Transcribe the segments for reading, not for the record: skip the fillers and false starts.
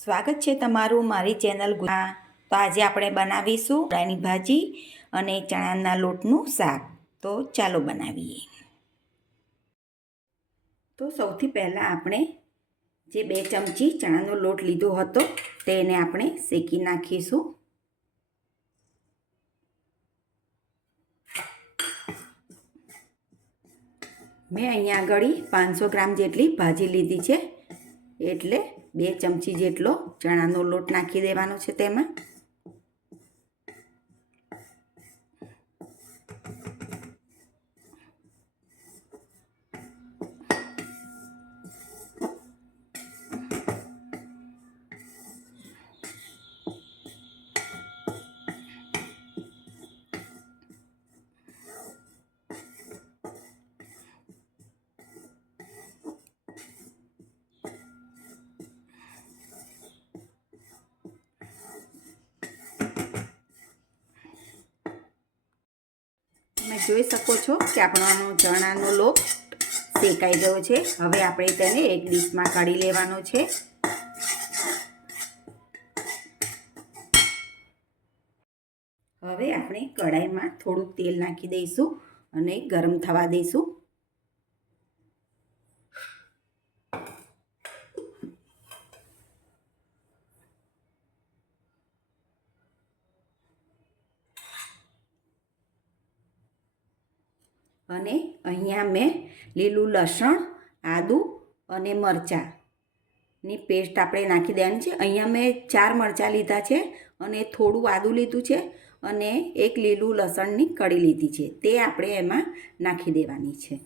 સ્વાગત છે તમારું મારી ચેનલ તો આજે આપણે બનાવીશું ડાળની ભાજી અને ચણાના લોટનું શાક. તો ચાલો બનાવીએ. તો સૌથી પહેલાં આપણે જે 2 ચમચી ચણાનો લોટ લીધો હતો તેને આપણે શેકી નાખીશું. મેં અહીંયા આગળ 500 ગ્રામ જેટલી ભાજી લીધી છે, એટલે 2 ચમચી જેટલો ચણાનો લોટ નાખી દેવાનો છે તેમાં. તમે જોઈ શકો છો કે આપણો ચણાનો લોટ શેકાઈ ગયો છે. હવે આપણે તેને એક ડીશમાં કાઢી લેવાનો છે. હવે આપણે કઢાઈમાં થોડું તેલ નાખી દઈશું અને ગરમ થવા દઈશું. અને અહીંયા મેં લીલું લસણ, આદું અને મરચાંની પેસ્ટ આપણે નાખી દેવાની છે. અહીંયા મેં 4 મરચાં લીધા છે અને થોડું આદું લીધું છે અને એક લીલું લસણની કળી લીધી છે, તે આપણે એમાં નાખી દેવાની છે.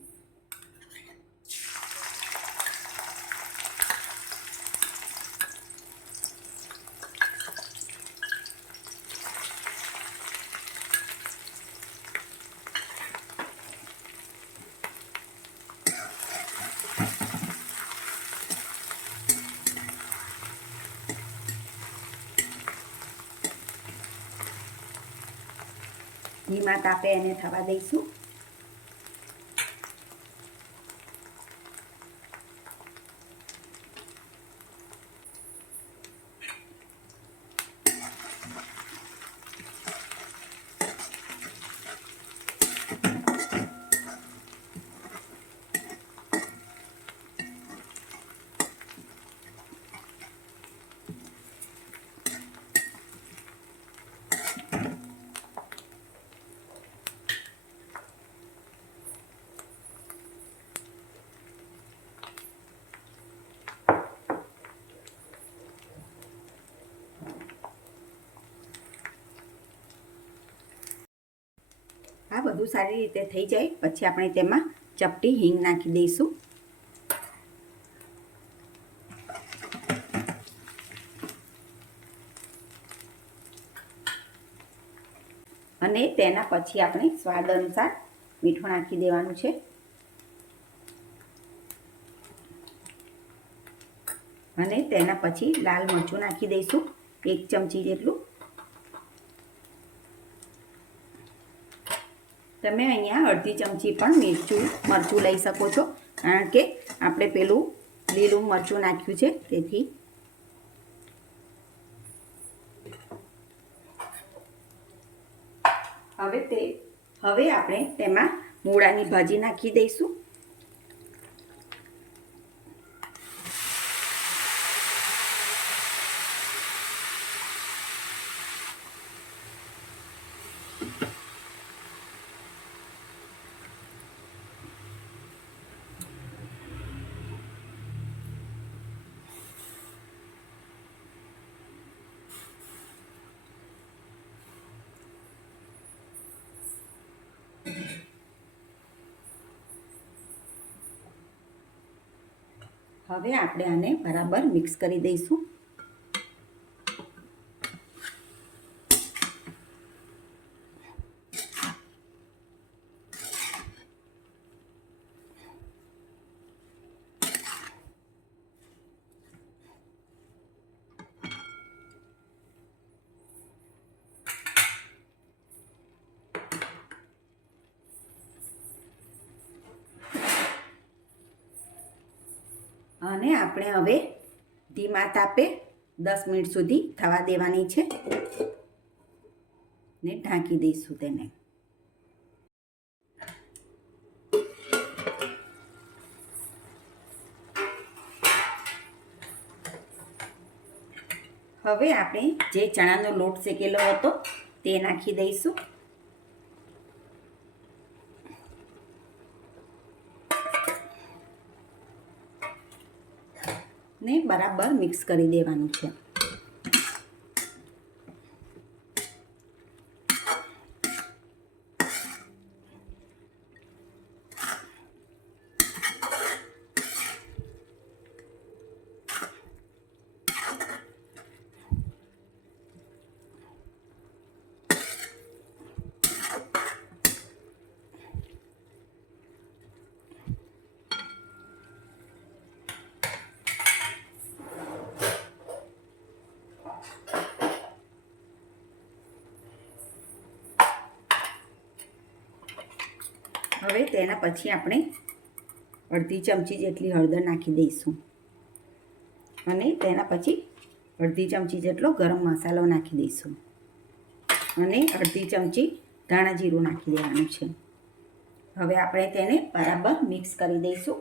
ધીમા તાપે એને થવા દઈશું. આ બધું સારી રીતે થઈ જાય પછી આપણે તેમાં ચપટી હિંગ નાખી દઈશું. અને તેના પછી આપણે સ્વાદ અનુસાર મીઠું નાખી દેવાનું છે. અને તેના પછી લાલ મરચું નાખી દઈશું 1 ચમચી જેટલું. તમે અહીંયા અડધી ચમચી પણ મરચું લઈ શકો છો, કારણ કે આપણે પેલું લીલું મરચું નાખ્યું છે તેથી. હવે આપણે તેમાં મૂળાની ભાજી નાખી દઈશું. હવે આપણે આને બરાબર મિક્સ કરી દઈશું. અને આપણે હવે ધીમા તાપે 10 મિનિટ સુધી થવા દેવાની છે ને ઢાંકી દઈશું તેને. હવે આપણે જે ચણાનો લોટ શેકેલો હતો તે નાખી દઈશું ને બરાબર મિક્સ કરી દેવાનું છે. હવે તેના પછી આપણે અડધી ચમચી જેટલી હળદર નાખી દઈશું અને તેના પછી અડધી ચમચી જેટલો ગરમ મસાલો નાખી દઈશું અને અડધી ચમચી ધાણા જીરું નાખી દેવાનું છે. હવે આપણે તેને બરાબર મિક્સ કરી દઈશું.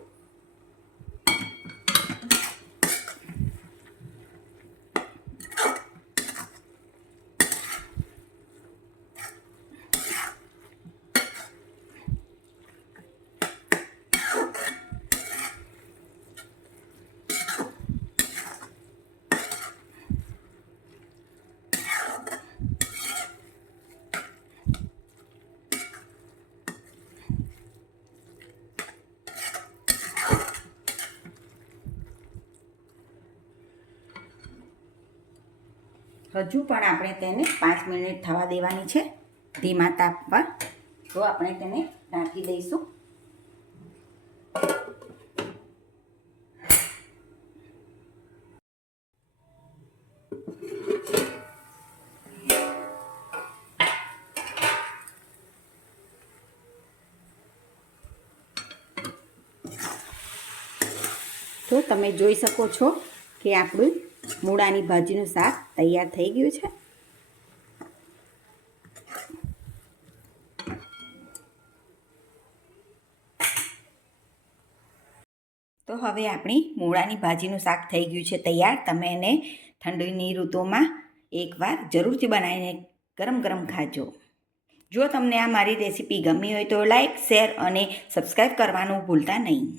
હજુ પણ આપણે તેને 5 મિનિટ થવા દેવાની છે ધીમા તાપ પર. તો આપણે તેને ઢાંકી દઈશું. તો તમે જોઈ શકો છો કે આપણું મૂળાની ભાજીનું શાક તૈયાર થઈ ગયું છે. તો હવે આપણી મૂળાની ભાજીનું શાક થઈ ગયું છે તૈયાર. તમે એને ઠંડીની ઋતુમાં એકવાર જરૂરથી બનાવીને ગરમ ગરમ ખાજો. જો તમને આ મારી રેસીપી ગમી હોય તો લાઈક, શેર અને સબસ્ક્રાઈબ કરવાનું ભૂલતા નહીં.